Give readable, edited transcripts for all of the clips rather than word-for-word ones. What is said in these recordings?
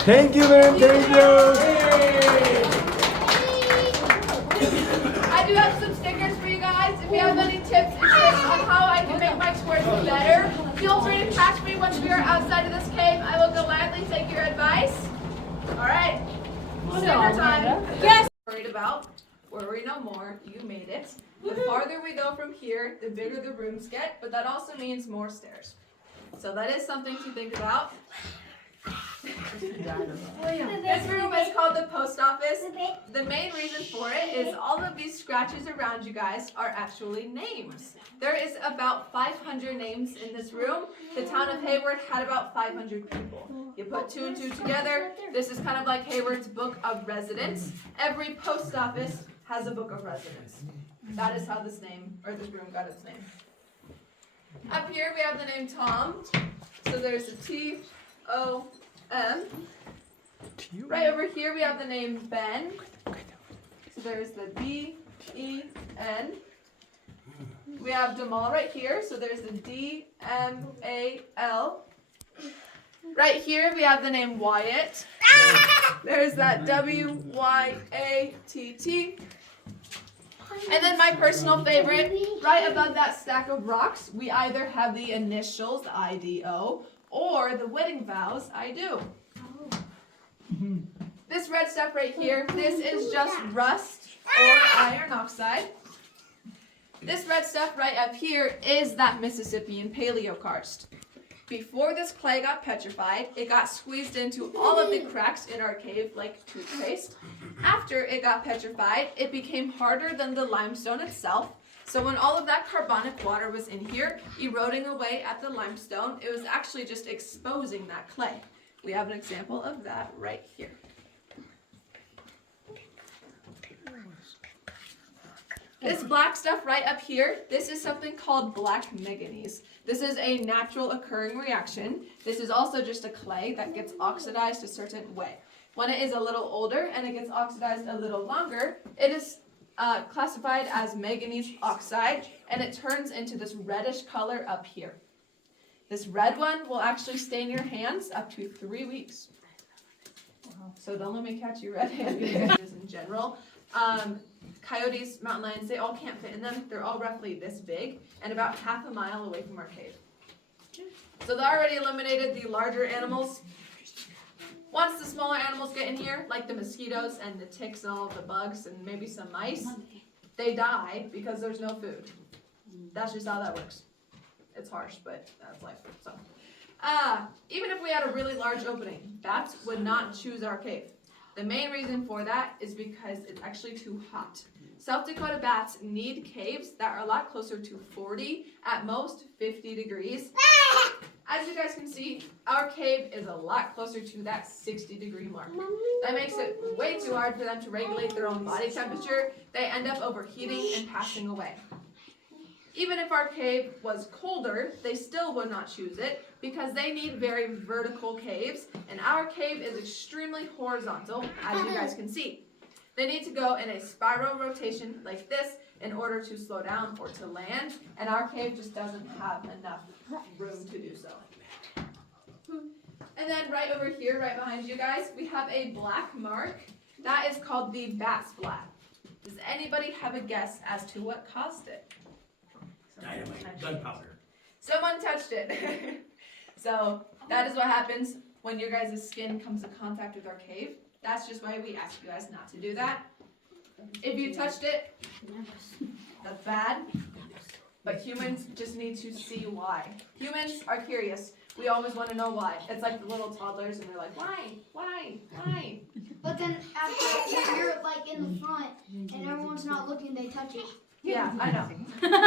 Thank you, man. Thank you. I do have some stickers for you guys. If you have any tips and tricks on how I can make my tours better, feel free to catch me once we are outside of this cave. I will gladly take your advice. All right. Sticker time. Yes. Worried about. Worry no more. You made it. The farther we go from here, the bigger the rooms get, but that also means more stairs. So that is something to think about. This room is called the post office. The main reason for it is all of these scratches around you guys are actually names. There is about 500 names in this room. The town of Hayward had about 500 people. You put 2 and 2 together. This is kind of like Hayward's book of residence. Every post office has a book of residence. That is how this room got its name. Up here we have the name Tom. So there's a T-O-M. Right over here we have the name Ben. So there's the B-E-N. We have Damal right here. So there's the D-M-A-L. Right here we have the name Wyatt. There's that W-Y-A-T-T. And then my personal favorite, right above that stack of rocks, we either have the initials, I-D-O, or the wedding vows, I do. This red stuff right here, this is just rust or iron oxide. This red stuff right up here is that Mississippian paleokarst. Before this clay got petrified, it got squeezed into all of the cracks in our cave like toothpaste. After it got petrified, it became harder than the limestone itself. So when all of that carbonic water was in here, eroding away at the limestone, it was actually just exposing that clay. We have an example of that right here. This black stuff right up here, this is something called black manganese. This is a natural occurring reaction. This is also just a clay that gets oxidized a certain way. When it is a little older and it gets oxidized a little longer, it is classified as manganese oxide, and it turns into this reddish color up here. This red one will actually stay in your hands up to 3 weeks. So don't let me catch you red-handed. In general, coyotes, mountain lions, they all can't fit in them. They're all roughly this big and about half a mile away from our cave. So they already eliminated the larger animals. Once the smaller animals get in here, like the mosquitoes and the ticks and all of the bugs and maybe some mice, they die because there's no food. That's just how that works. It's harsh, but that's life. So, even if we had a really large opening, bats would not choose our cave. The main reason for that is because it's actually too hot. South Dakota bats need caves that are a lot closer to 40, at most 50 degrees. As you guys can see, our cave is a lot closer to that 60-degree mark. That makes it way too hard for them to regulate their own body temperature. They end up overheating and passing away. Even if our cave was colder, they still would not choose it because they need very vertical caves, and our cave is extremely horizontal, as you guys can see. They need to go in a spiral rotation like this in order to slow down or to land, and our cave just doesn't have enough room to do so. And then right over here, right behind you guys, we have a black mark. That is called the bat splat. Does anybody have a guess as to what caused it? Dynamite, gunpowder. Someone touched it. So that is what happens when your guys' skin comes in contact with our cave. That's just why we ask you guys not to do that. If you touched it, that's bad. But humans just need to see why. Humans are curious. We always want to know why. It's like the little toddlers and they're like, why? But then after when you're like in the front and everyone's not looking, they touch it. Yeah, I know. They wait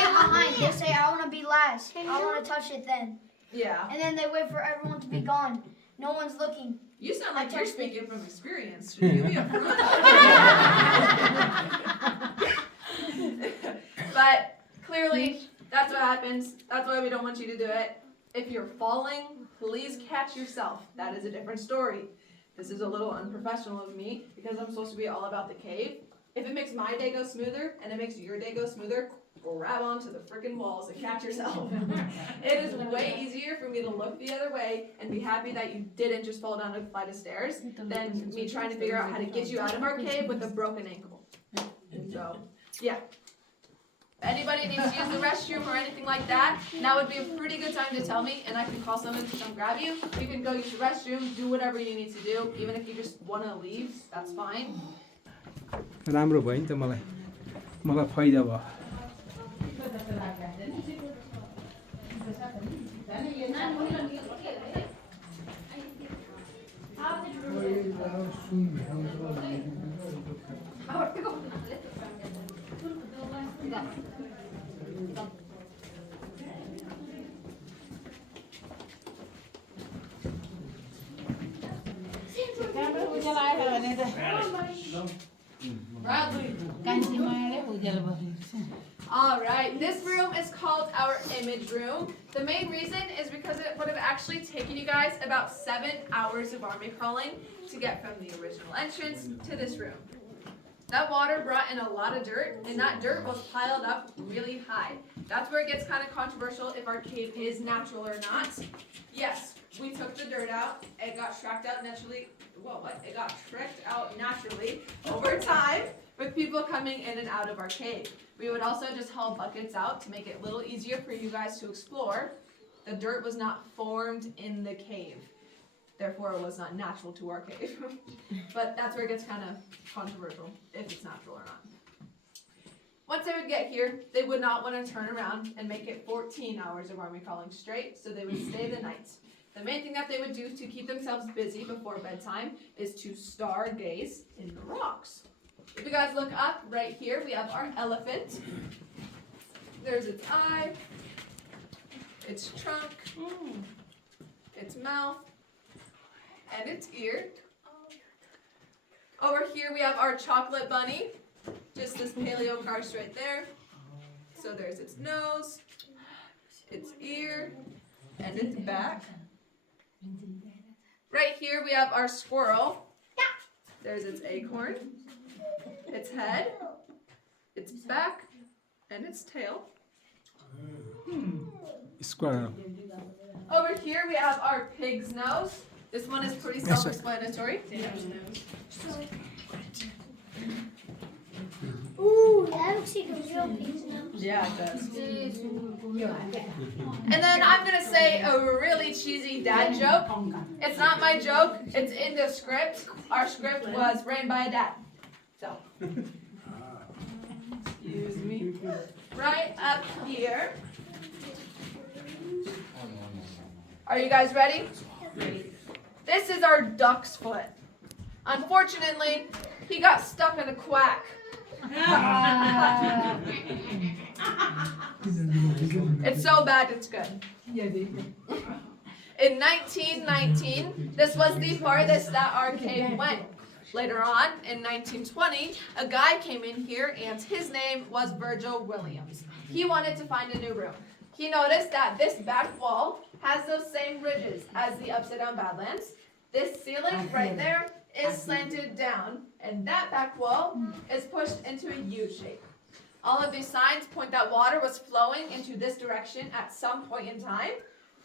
behind. They say, I want to be last. I want to touch it then. Yeah. And then they wait for everyone to be gone. No one's looking. You sound like you're speaking from experience. Should you be up front? But clearly, that's what happens. That's why we don't want you to do it. If you're falling, please catch yourself. That is a different story. This is a little unprofessional of me because I'm supposed to be all about the cave. If it makes my day go smoother and it makes your day go smoother, grab onto the freaking walls and catch yourself. It is way easier for me to look the other way and be happy that you didn't just fall down a flight of stairs than me trying to figure out how to get you out of our cave with a broken ankle. So, yeah. If anybody needs to use the restroom or anything like that, now would be a pretty good time to tell me, and I can call someone to come grab you. You can go use the restroom, do whatever you need to do, even if you just want to leave, that's fine. राम्रो भयो नि त मलाई फाइदा भयो Alright, this room is called our image room. The main reason is because it would have actually taken you guys about 7 hours of army crawling to get from the original entrance to this room. That water brought in a lot of dirt, and that dirt was piled up really high. That's where it gets kind of controversial if our cave is natural or not. Yes, we took the dirt out. It got tracked out naturally. It got trekked out naturally over time with people coming in and out of our cave. We would also just haul buckets out to make it a little easier for you guys to explore. The dirt was not formed in the cave. Therefore, it was not natural to our cave. But that's where it gets kind of controversial, if it's natural or not. Once they would get here, they would not want to turn around and make it 14 hours of army crawling straight, so they would stay the night. The main thing that they would do to keep themselves busy before bedtime is to stargaze in the rocks. If you guys look up right here, we have our elephant. There's its eye, its trunk, its mouth, and its ear. Over here we have our chocolate bunny, just this paleo karst right there. So there's its nose, its ear, and its back. Right here we have our squirrel. There's its acorn, its head, its back, and its tail. Squirrel. Over here we have our pig's nose. This one is pretty self-explanatory. Ooh, that looks like a real pig's nose. Yeah, it does. And then I'm going to say a really cheesy dad joke. It's not my joke. It's in the script. Our script was written by a dad. So, excuse me. Right up here. Are you guys ready? This is our duck's foot. Unfortunately, he got stuck in a quack. It's so bad, it's good. In 1919, this was the farthest that our cave went. Later on, in 1920, a guy came in here and his name was Virgil Williams. He wanted to find a new room. He noticed that this back wall has those same ridges as the upside down Badlands. This ceiling right there is slanted down, and that back wall is pushed into a U shape. All of these signs point that water was flowing into this direction at some point in time.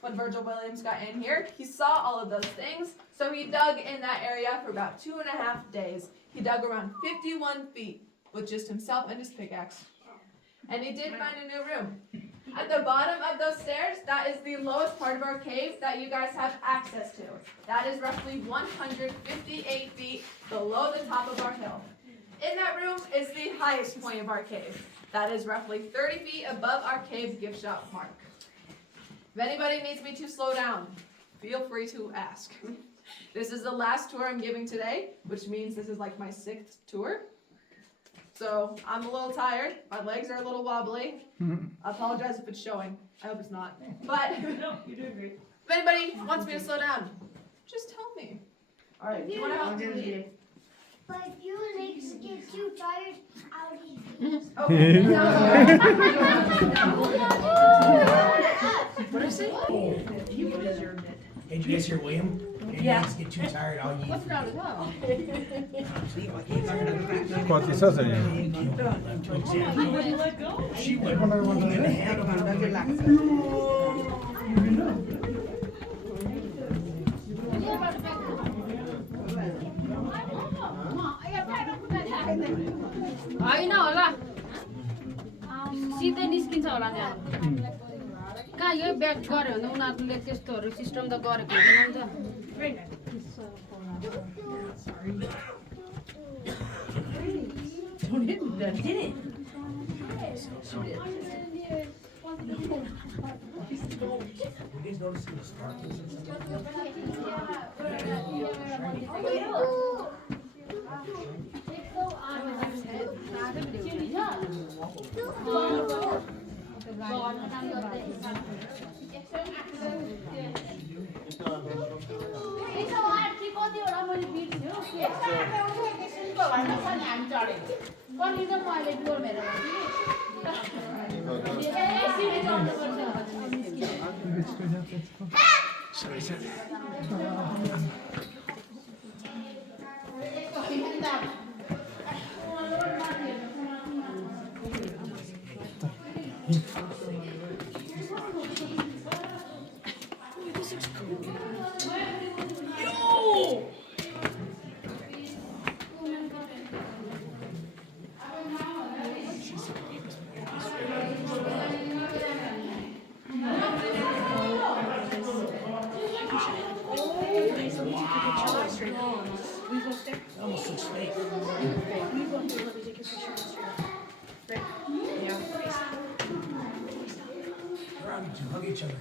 When Virgil Williams got in here, he saw all of those things, so he dug in that area for about 2.5 days. He dug around 51 feet with just himself and his pickaxe. And he did find a new room. At the bottom of those stairs, that is the lowest part of our cave that you guys have access to. That is roughly 158 feet below the top of our hill. In that room is the highest point of our cave. That is roughly 30 feet above our cave gift shop mark. If anybody needs me to slow down, feel free to ask. This is the last tour I'm giving today, which means this is like my 6th tour. So I'm a little tired. My legs are a little wobbly. I apologize if it's showing. I hope it's not. But No, you're doing great. if anybody wants me to slow down, just tell me. All right. You want to help me? But if your legs get too tired, I'll eat. Okay. What did I say? You deserved it. Hey, did you guys hear William? Hey, you guys get too tired, I'll eat. कति छ चाहिँ यहाँ She went and then the handle. होइन होला सिधै निस्किन्छ होला त्यहाँ कहाँ यो ब्याक गऱ्यो भने उनीहरूले त्यस्तोहरू सिस्टम त गरेको हुँदैन नि You guys noticing the sparkles and stuff? Almost looks fake. We're out to hug each other.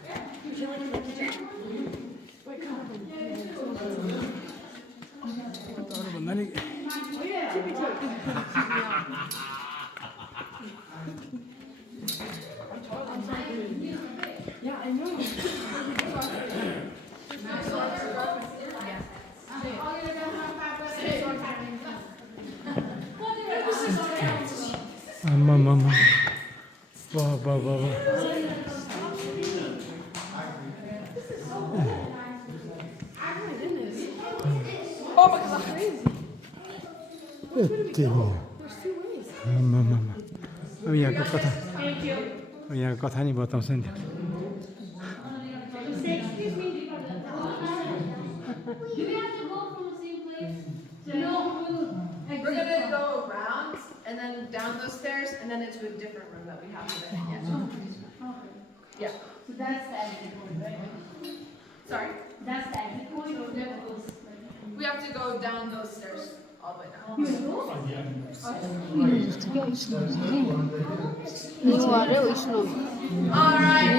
भन्दा नि आम्मामामा वाह वाह वाह वाह यति आम्मामामा अब यहाँको कथा यहाँको कथा नि बताउँछ नि त्यो We're gonna go around and then down those stairs and then into a different room that we have today. Yeah. So that's the exit point, right? Sorry? That's the exit point or that goes? We have to go down those stairs all the way down. Alright.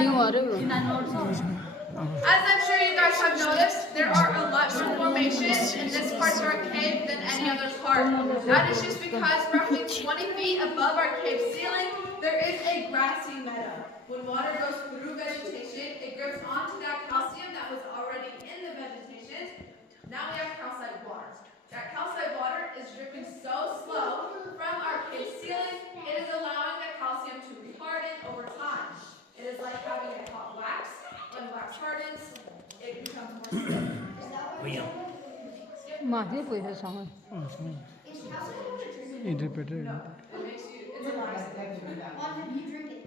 As I'm sure you guys have noticed, there are a lot more formations in this part of our cave than any other part. That is just because roughly 20 feet above our cave ceiling, there is a grassy meadow. When water goes through vegetation, it grips onto that calcium that was already in the vegetation. Now we have calcite water. That calcite water is dripping so slow from our cave ceiling, it is allowing the calcium to harden over time. It is like having a hot wax. When wax hardens, it becomes more stiff. William. माथि पहिरोसँग interpreter It makes you, it's a lot of What if you drink it?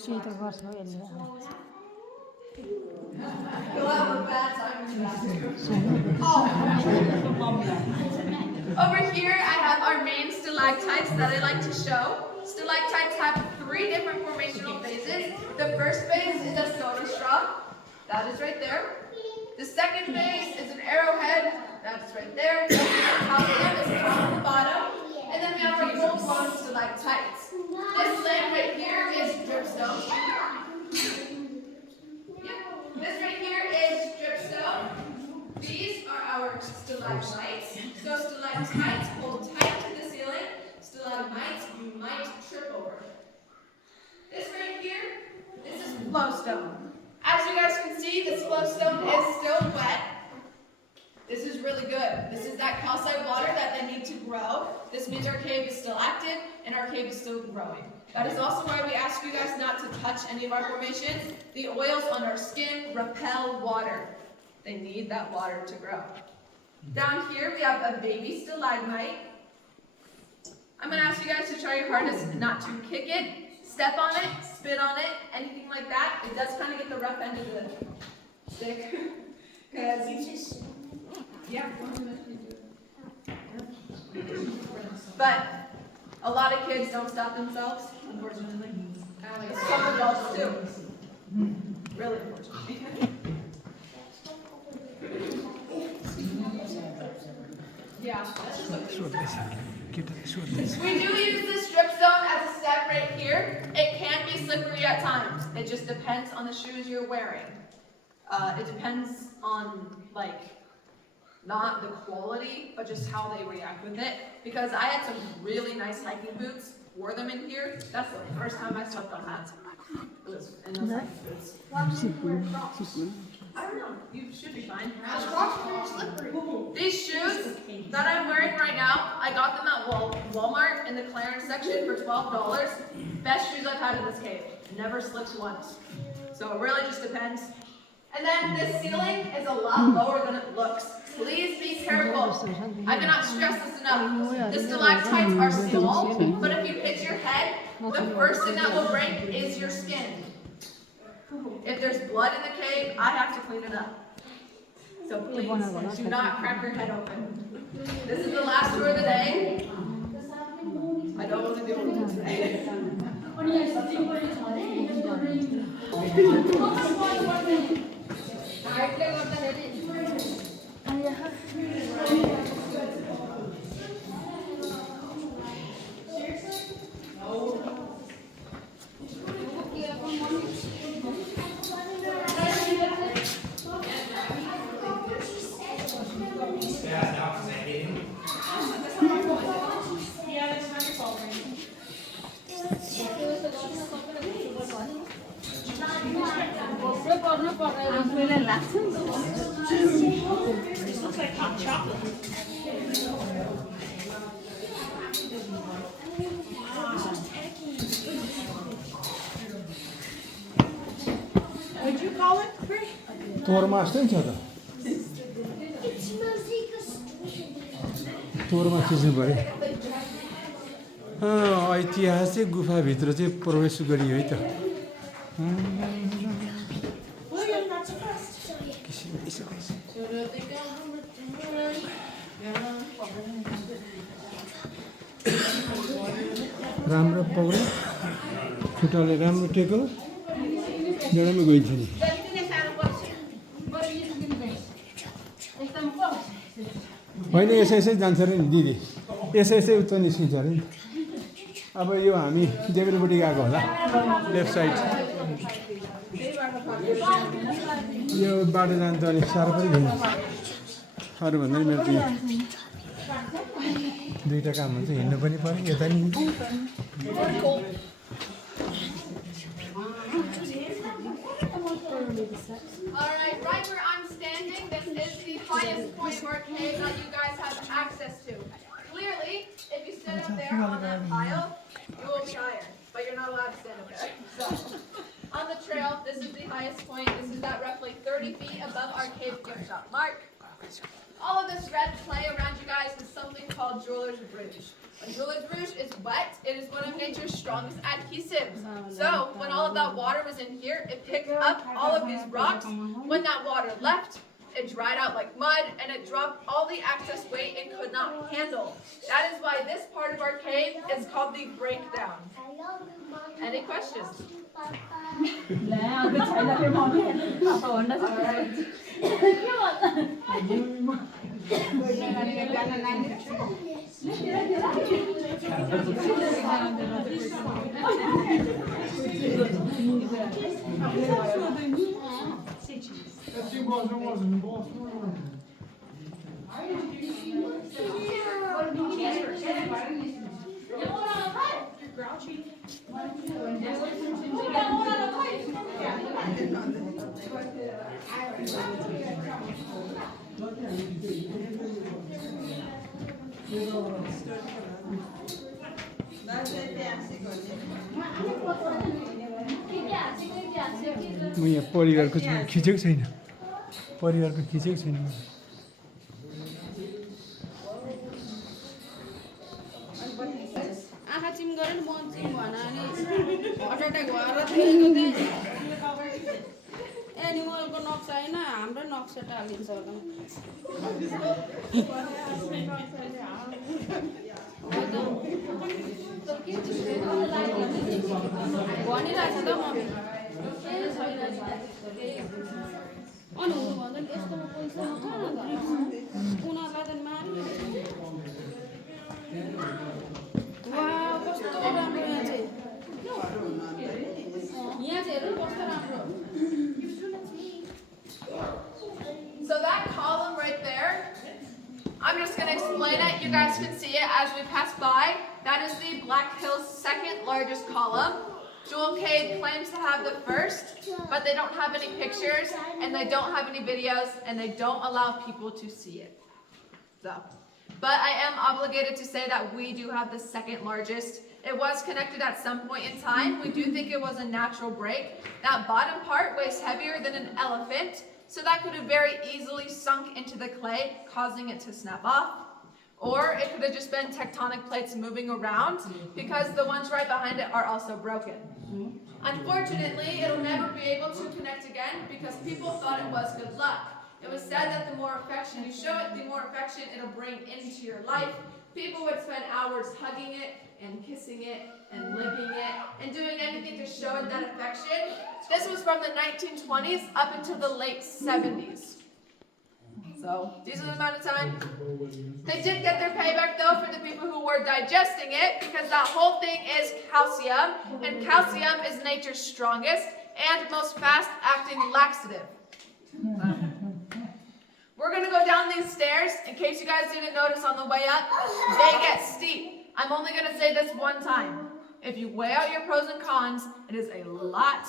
सिधो गर्छ यसले You'll have a bad time with that. Over here, I have our main stalactites that I like to show. Stalactites have 3 different formational phases. The first phase is a soda straw. That is right there. The second phase is an arrowhead. That's right there. The calcium is on the bottom. And then we have our full-blown stalactites. This land right here is dripstone. This right here is dripstone. These are our stalagmites. So stalactites hold tight to the ceiling. Stalagmites you might trip over. This right here, this is flowstone. As you guys can see, this flowstone is still wet. This is really good. This is that calcite water that they need to grow. This means our cave is still active and our cave is still growing. That is also why we ask you guys not to touch any of our formations. The oils on our skin repel water. They need that water to grow. Down here we have a baby stalagmite. I'm going to ask you guys to try your hardest not to kick it, step on it, spit on it, anything like that. It does kind of get the rough end of the stick. Yeah. But a lot of kids don't stop themselves, unfortunately. Some adults too. Really unfortunately. Yeah. We do use this drip zone as a step right here. It can be slippery at times. It just depends on the shoes you're wearing. It depends on, like, not the quality, but just how they react with it. Because I had some really nice hiking boots, wore them in here. That's the first time I stepped on that. It was in those hiking boots. I don't know. You should be fine. These shoes that I'm wearing right now, I got them at Walmart in the clearance section for $12. Best shoes I've had in this cave. Never slipped once. So it really just depends. And then this ceiling is a lot lower than it looks. Please be careful. I cannot stress this enough. The stalactites are small, but if you hit your head, the first thing that will break is your skin. If there's blood in the cave, I have to clean it up. So please, do not crack your head open. This is the last tour of the day. I don't want to do it today. This looks like hot chocolate. What'd you call it? तोरमा जस्तै छ त तोरमा खिच्नु पर्यो ऐतिहासिक गुफाभित्र चाहिँ प्रवेश गरियो है त राम्रो पौडी खुट्टाले राम्रो टेको जडामै गइन्छ नि होइन यसै यसै जान्छ अरे नि दिदी यसै यसै उच्च निस्किन्छ अरे नि अब यो हामी देब्रेपट्टि गएको होला लेफ्ट साइड यो बाटो जान्छ अनि साह्रो पनि भएन अरूभन्दा पनि मेरो चाहिँ दुईवटा काम हुन्छ हिँड्नु पनि पऱ्यो यता नि Alright, right where I'm standing, this is the highest point of our cave that you guys have access to. Clearly, if you stand up there on that pile, you will be higher, but you're not allowed to stand up there. So, on the trail, this is the highest point. This is at roughly 30 feet above our cave gift shop mark. All of this red clay around you guys is something called jeweler's rouge. When jeweler's rouge is wet, it is one of nature's strongest adhesives. So, when all of that water was in here, it picked up all of these rocks. When that water left, it dried out like mud, and it dropped all the excess weight it could not handle. That is why this part of our cave is called the breakdown. Any questions? म यहाँ परिवारको खिचेको छैन परिवारको खिचेको छैन आँखा चिम गरेर मन चिम भन अनि अटक भएर त्यसको चाहिँ एनिमलको नक्सा होइन हाम्रो नक्सा टालिन्छ होला भनिरहेको छ त मम्मी केही छैन अनि हुनु भन्दा नि यस्तोमा पैसा उनीहरूलाई त मारि कस्तो राम्रो यहाँ चाहिँ हेर्नु कस्तो राम्रो So that column right there, I'm just going to explain it. You guys can see it as we pass by. That is the Black Hills' second largest column. Jewel Cave claims to have the first, but they don't have any pictures, and they don't have any videos, and they don't allow people to see it. So, but I am obligated to say that we do have the second largest. It was connected at some point in time. We do think it was a natural break. That bottom part weighs heavier than an elephant, so that could have very easily sunk into the clay, causing it to snap off. Or it could have just been tectonic plates moving around, because the ones right behind it are also broken. Unfortunately, it'll never be able to connect again because people thought it was good luck. It was said that the more affection you show it, the more affection it'll bring into your life. People would spend hours hugging it and kissing it and licking it and doing anything to show it that affection. This was from the 1920s up until the late 70s. So these are the amount of time. They did get their payback though for the people who were digesting it, because that whole thing is calcium, and calcium is nature's strongest and most fast-acting laxative. We're going to go down these stairs. In case you guys didn't notice on the way up, they get steep. I'm only going to say this one time. If you weigh out your pros and cons, it is a lot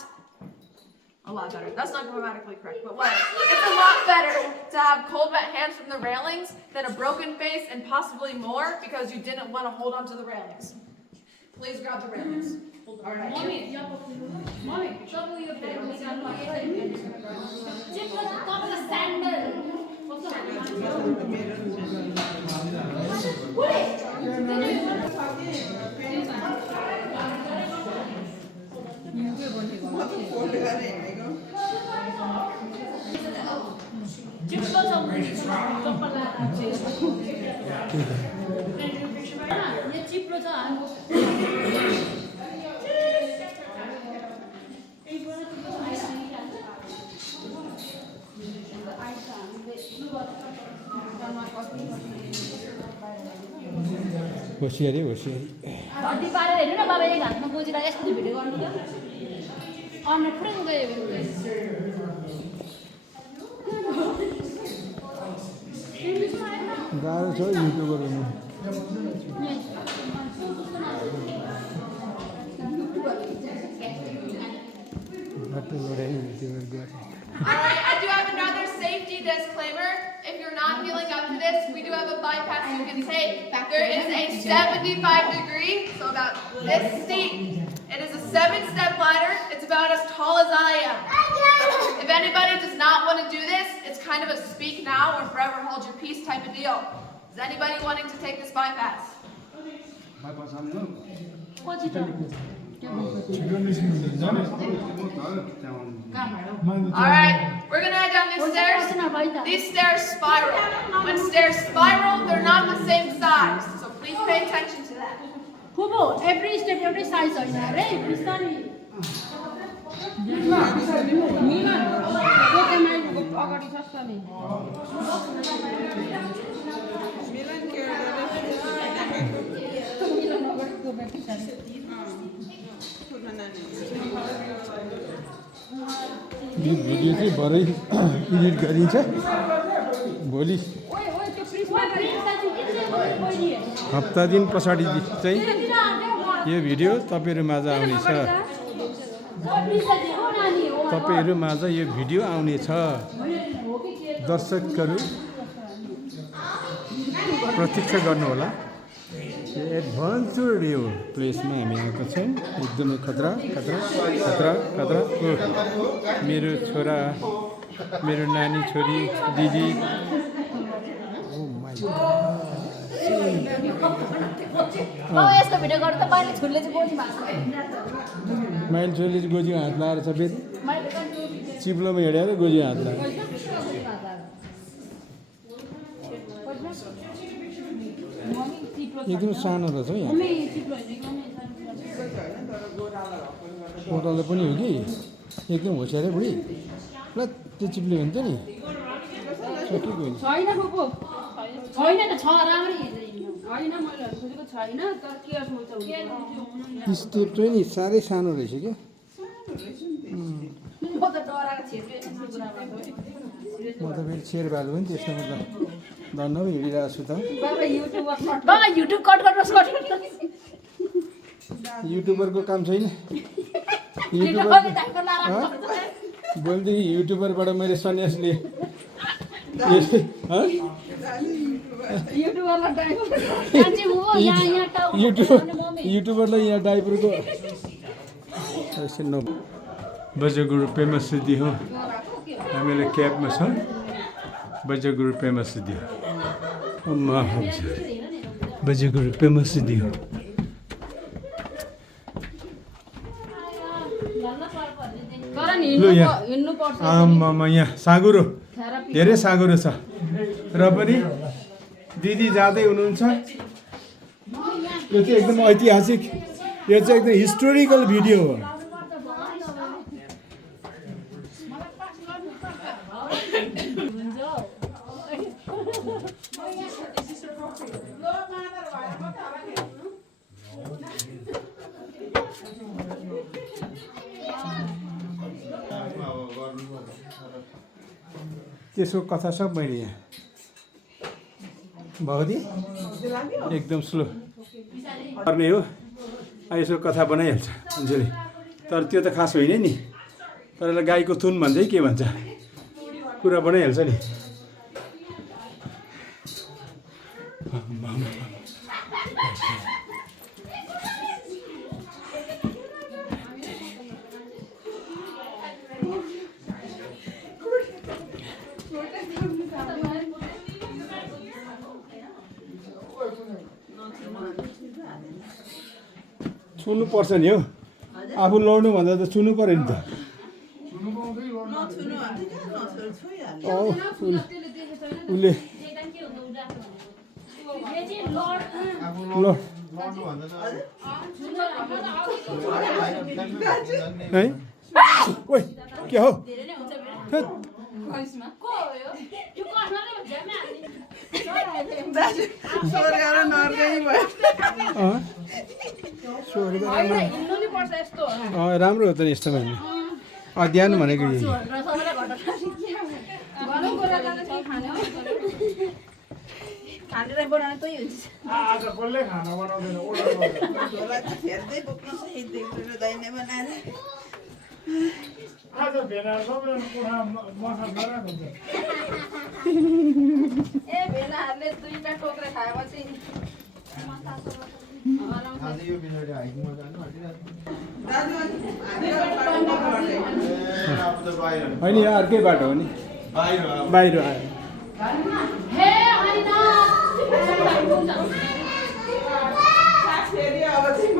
better. That's not grammatically correct, but whatever. It's a lot better to have cold, wet hands from the railings than a broken face and possibly more because you didn't want to hold on to the railings. Please grab the railings. All right. होशियारी होशियारी हड्डी पारेर हेर्नु न बाबा एक हातमा बोजिरा यस्तो video गर्नु त अनि पुरै गयो गाह्रो छ युट्युबर हुनु Alright, I do have another safety disclaimer. If you're not feeling up to this, we do have a bypass you can take. There is a 75-degree, so about this steep. It is a 7-step ladder. It's about as tall as I am. If anybody does not want to do this, it's kind of a speak now or forever hold your peace type of deal. Is anybody wanting to take this bypass? Alright, we're going to head down these stairs. These stairs spiral. When stairs spiral, they're not the same size. So please pay attention to that. खुबो every step every size होइन रे बिस्तारै मिलन गोटेमा अगाडि छ नि यो video चाहिँ भरे edit गरिन्छ भोलि हप्ता दिन पछाडि चाहिँ यो भिडियो तपाईँहरू माझ आउनेछ तपाईँहरू माझ यो भिडियो आउनेछ दर्शकहरू प्रतीक्षा गर्नुहोला एडभेन्चर यो प्लेसमा हामी आएको छौँ एकदमै खतरा खतरा खतरा खतरा मेरो छोरा मेरो नानी छोरी दिदी यस्तो भिडियो गर्दा त मैले छुलले चाहिँ बोल्नु भएको माइल छोरीले चाहिँ गोजीमा हात लाएर सबै चिप्लोमा हिँडेर गोजीमा हात लाएर एकदम सानो रहेछ हौ यहाँ फोटोले पनि हो कि एकदम होसियारै बुढी ल त्यो चिप्ले हुन्छ नि सकिएको हुन्छ छैन फुपू छैन त छ राम्रै होइन मैले खोजेको छैन तर के सोच्छ स्टेप चाहिँ नि साह्रै सानो रहेछ क्या म त डराएको छिर्छु म त फेरि शेरबहादुर पनि त्यसमा त धन्न पो हिँडिरहेको छु त बाबा युट्युब कट गर्नुहोस् युट्युबरको काम छैन भोलिदेखि युट्युबरबाट मैले सन्यास लिएँ युट्युबरलाई यहाँ डाइपरको बजगुरु पेमा सिद्धि हो हामीले क्याबमा छौँ बजगुरु पेमा सिद्धि हो बजगुरु पेमा सिद्धि हो लु यहाँ आमामा यहाँ साँगुरो धेरै साँगुरो छ र पनि दिदी जाँदै हुनुहुन्छ यो चाहिँ एकदम ऐतिहासिक यो चाहिँ एकदम हिस्टोरिकल भिडियो हो त्यसको कथा सब मैले यहाँ भगवती एकदम स्लो गर्ने हो यसो कथा बनाइहाल्छ मान्छेले तर त्यो त खास होइन नि तर गाईको थुन भन्दै के भन्छ कुरा बनाइहाल्छ नि छुनु पर्छ नि हौ आफू लड्नु भन्दा त छुनु पर्यो नि त उसले है ओइ के हो राम्रो हो त नि यस्तोमा ध्यान भनेको यही होइन यहाँ अर्कै बाटो हो नि बाहिर आयो फेरि अब चाहिँ